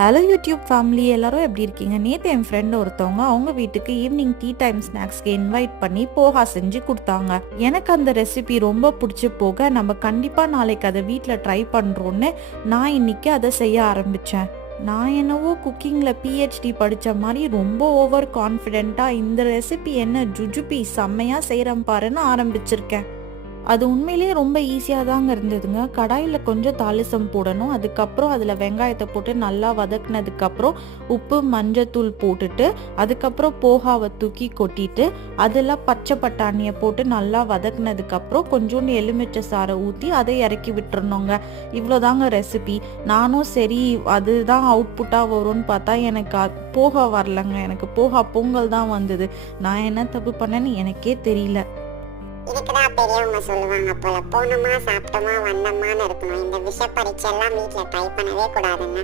Hello YouTube family, எல்லாரும் எப்படி இருக்கீங்க? நேற்று என் ஃப்ரெண்ட் ஒருத்தவங்க அவங்க வீட்டுக்கு ஈவினிங் டீ டைம் ஸ்நாக்ஸ்க்கு இன்வைட் பண்ணி போஹா செஞ்சு கொடுத்தாங்க. எனக்கு அந்த ரெசிபி ரொம்ப பிடிச்சி போக நம்ம கண்டிப்பாக நாளைக்கு அதை வீட்டில் ட்ரை பண்ணுறோன்னு நான் இன்னைக்கு அதை செய்ய ஆரம்பித்தேன். நான் என்னவோ குக்கிங்கில் பிஹெச்டி படித்த மாதிரி ரொம்ப ஓவர் கான்ஃபிடென்ட்டாக இந்த ரெசிபி என்ன ஜுஜுபி செம்மையாக செய்கிறேன் பாருன்னு ஆரம்பிச்சிருக்கேன். அது உண்மையிலேயே ரொம்ப ஈஸியாக தாங்க இருந்ததுங்க. கடாயில் கொஞ்சம் தாளிசம் போடணும். அதுக்கப்புறம் அதில் வெங்காயத்தை போட்டு நல்லா வதக்குனதுக்கப்புறம் உப்பு மஞ்சத்தூள் போட்டுட்டு அதுக்கப்புறம் போகாவை தூக்கி கொட்டிட்டு அதில் பச்சை பட்டாணியை போட்டு நல்லா வதக்குனதுக்கப்புறம் கொஞ்சோண்டு எலுமிச்சை சாறை ஊற்றி அதை இறக்கி விட்டுறணுங்க. இவ்வளோதாங்க ரெசிபி. நானும் சரி அதுதான் அவுட்புட்டாக வரும்னு பார்த்தா எனக்கு போகா வரலங்க. எனக்கு போகா பொங்கல் தான் வந்தது. நான் என்ன தப்பு பண்ணேன்னு எனக்கே தெரியல. இதுக்குதான் பெரியவங்க சொல்லுவாங்க போல, போனோமா சாப்பிட்டோமா வந்தோமான்னு இருக்கணும். இந்த விஷ பரீட்சை எல்லாம் வீட்டில் ட்ரை பண்ணவே கூடாதுன்னு.